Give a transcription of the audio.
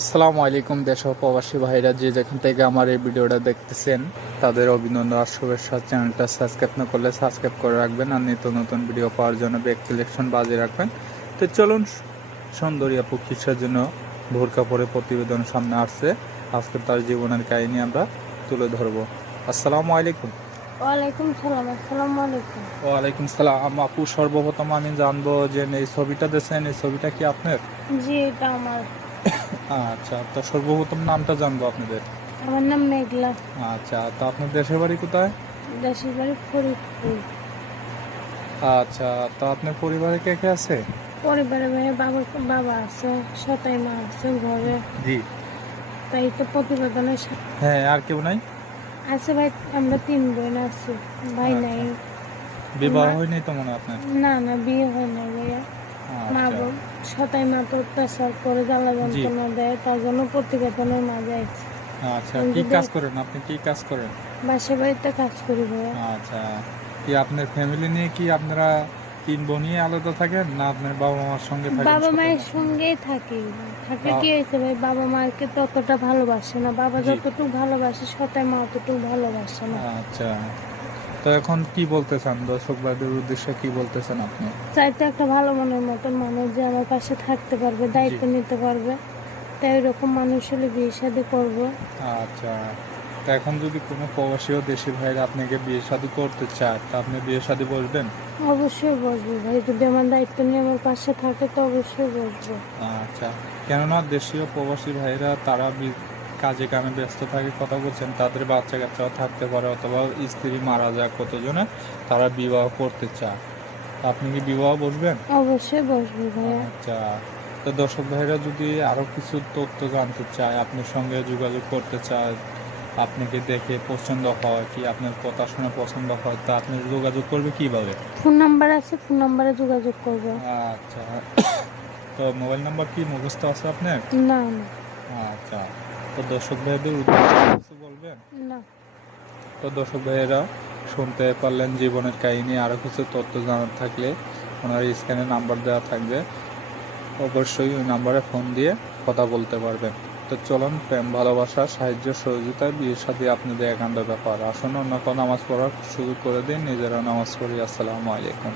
আসসালামু আলাইকুম দেশ ও প্রবাসী ভাইরা যে যেখান থেকে আমার এই ভিডিওটা দেখতেছেন তাদের অভিনন্দন আর শুভেচ্ছা। চ্যানেলটা সাবস্ক্রাইব না করলে সাবস্ক্রাইব করে রাখবেন আর নিত্য নতুন ভিডিও পাওয়ার জন্য বেল সিলেকশন বাজিয়ে রাখবেন। তো চলুন, সুন্দরী আপু কিসের জন্য বোরকা পরে প্রতিবেদন সামনে আসছে, আজকে তার জীবনের কাহিনী আমরা তুলে ধরবো। আসসালামু আলাইকুম। ওয়ালাইকুম সালাম। আসসালামু আলাইকুম। ওয়ালাইকুম সালাম আপু, সর্বপ্রথম আমি জানবো যে এই ছবিটা দেখছেন, এই ছবিটা কি আপনার? জি, এটা আমার। আচ্ছা, তো সর্বপ্রথম নামটা জানবো আপনাদের। আমার নাম মেঘলা। আচ্ছা, তো আপনার দেশের বাড়ি কোথায়? দেশের বাড়ি ফরিদপুর। আচ্ছা, তো আপনার পরিবারে কে কে আছে? পরিবারে ভাই বাবা আছে, সতাই মা আছে ঘরে। জি। তাই তো প্রতিবেদনের হ্যাঁ, আর কেউ নাই? আছে ভাই, আমরা 3 বোন আছি, ভাই নাই। বিবাহ হয়নি তো মনে হয় আপনার? না না, বিয়ে হয় না ভাইয়া। মা আচ্ছা। সতাই মা তো অত্যাচার করে, জ্বালা যন্ত্রণা দেয়, তার জন্য প্রতিবেদনের মাঝে আছে। আচ্ছা, কি কাজ করেন আপনি? কি কাজ করেন? বাসা বাড়িতে কাজ করি ভাইয়া। আচ্ছা, কি আপনার ফ্যামিলি নিয়ে কি আপনারা 3 বোনই আলাদা থাকেন না আপনার বাবা মার সঙ্গে থাকেন? বাবা মায়ের সঙ্গেই থাকি। থাকলে কি হয়েছে ভাই, বাবা মাকে ততটা ভালোবাসে না, বাবা জি। যতটুকু ভালোবাসে সতাই মা অতটুকু ভালোবাসে না। আচ্ছা, তো এখন কি বলতে চান দর্শক ভাইদের উদ্দেশ্যে, কি বলতে চান আপনি? চাইতে একটা ভালো মনের মতন মানুষ যে আমার পাশে থাকতে পারবে, দায়িত্ব নিতে পারবে, তাই ওইরকম মানুষ হলে বিয়ে শাদী করবো। আচ্ছা, তো এখন যদি কোনো প্রবাসী ও দেশি ভাইরা আপনাকে বিয়ে শাদী করতে চায় তা আপনি বিয়ে শাদী বসবেন? অবশ্যই বসবো ভাই, যদি আমার দায়িত্ব নিয়ে আমার পাশে থাকে তো অবশ্যই বসবো। আচ্ছা, কেননা দেশীয় প্রবাসী ভাইরা তারা কাজে কামে ব্যস্ত থাকে, কথা বলছেন, তাদের বাচ্চা কাচ্চাও থাকতে পারে অথবা স্ত্রী মারা যায় কতজনে, তারা বিবাহ করতে চায়। আপনি কি বিবাহ বসবেন? অবশ্যই বসবো ভাইয়া। আচ্ছা, তো দর্শক ভাইরা যদি আরো কিছু তথ্য জানতে চায়, আপনার সঙ্গে যোগাযোগ করতে চায়, আপনাকে দেখে পছন্দ হয় কি আপনার কথা শুনে পছন্দ হয়, তা আপনি যোগাযোগ করবে কিভাবে? ফোন নাম্বার আছে, ফোন নাম্বারে যোগাযোগ করবো। আচ্ছা, তো মোবাইল নাম্বার কি মুখস্থ আছে আপনার? না না। আচ্ছা, তো দর্শক ভাইদের উদ্দেশ্যে কিছু বলবেন? না। তো দর্শক ভাইয়েরা শুনতে পারলেন জীবনের কাহিনী। আরও কিছু তথ্য জানার থাকলে ওনার স্ক্রিনে নাম্বার দেওয়া থাকবে, অবশ্যই ওই নাম্বারে ফোন দিয়ে কথা বলতে পারবেন। তো চলুন, প্রেম ভালোবাসা সাহায্য সহযোগিতায় বিয়ের সাথে আপনাদের একান্ত ব্যাপার। আসুন অন্য কোনো নামাজ পড়ার সুযোগ করে দিন, নিজেরা নামাজ পড়ি। আসসালামু আলাইকুম।